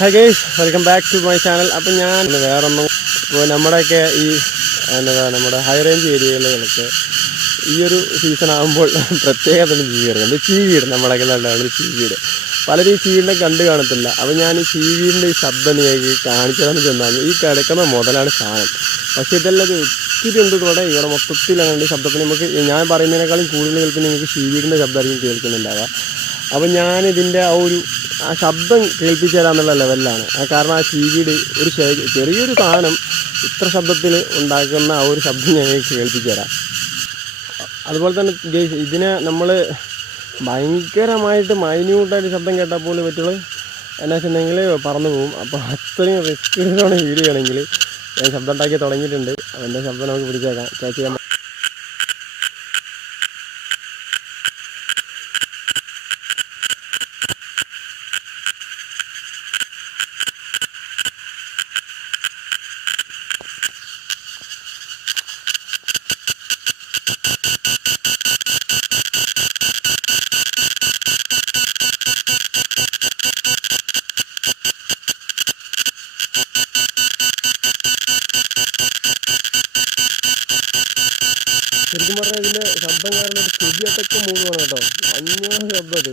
Guys welcome back to my channel അപ്പം ഞാൻ വേറെ ഒന്നും ഇപ്പോൾ നമ്മുടെയൊക്കെ ഈ എന്നതാ നമ്മുടെ ഹൈ റേഞ്ച് ഏരിയകളിലൊക്കെ ഈ ഒരു സീസൺ ആകുമ്പോൾ പ്രത്യേകതരം ജീവികളുണ്ട് ചീവീട് നമ്മളൊക്കെ നല്ലതാണ് ചീവീട്. പലരും ഈ ചീവീടിനെ കണ്ടു കാണത്തില്ല. അപ്പം ഞാൻ ഈ ചീവീടിന്റെ ഈ ശബ്ദം നിങ്ങൾക്ക് കാണിച്ചതെന്ന് ചെന്നാൽ ഈ കിടക്കുന്ന മുതലാണ് സാധനം. പക്ഷേ ഇതെല്ലാം ഒരു ഒത്തിരി ഉണ്ട് ഇവിടെ ഇവിടെ മൊത്തത്തിൽ അങ്ങനെ ശബ്ദത്തിന് നമുക്ക് ഞാൻ പറയുന്നതിനേക്കാളും കൂടുതൽ കേൾക്കുന്ന നിങ്ങൾക്ക് ചീവീടിന്റെ ശബ്ദമായിരിക്കും കേൾക്കുന്നുണ്ടാവുക. അപ്പം ഞാനിതിന്റെ ആ ഒരു ആ ശബ്ദം കേൾപ്പിച്ചു തരാമെന്നുള്ള ലെവലിലാണ് കാരണം ആ ടി വിയുടെ ഒരു ചെറിയൊരു സാധനം ഇത്ര ശബ്ദത്തിൽ ഉണ്ടാക്കുന്ന ആ ഒരു ശബ്ദം ഞാൻ നിങ്ങൾക്ക് കേൾപ്പിച്ചു തരാം അതുപോലെ തന്നെ ഇതിനെ നമ്മൾ ഭയങ്കരമായിട്ട് മൈന്യൂട്ടായിട്ട് ശബ്ദം കേട്ടാൽ പോലും പറ്റുള്ളൂ എന്നാ വെച്ചിട്ടുണ്ടെങ്കിൽ പറന്നു പോകും. അപ്പോൾ അത്രയും റിസ്ക് എടുത്താണ് വീഡിയോ ആണെങ്കിൽ ഞാൻ ശബ്ദം ഉണ്ടാക്കി തുടങ്ങിയിട്ടുണ്ട്. എന്റെ ശബ്ദം നമുക്ക് പിടിച്ചേക്കാം. ചേച്ചി ശരിക്കും പറഞ്ഞാൽ ഇതിന്റെ ശബ്ദം കാരണം ഒരു ചെവിയട്ടൊക്കെ മൂന്നാണ് കേട്ടോ. അന്യോന്യ ശബ്ദം അത്.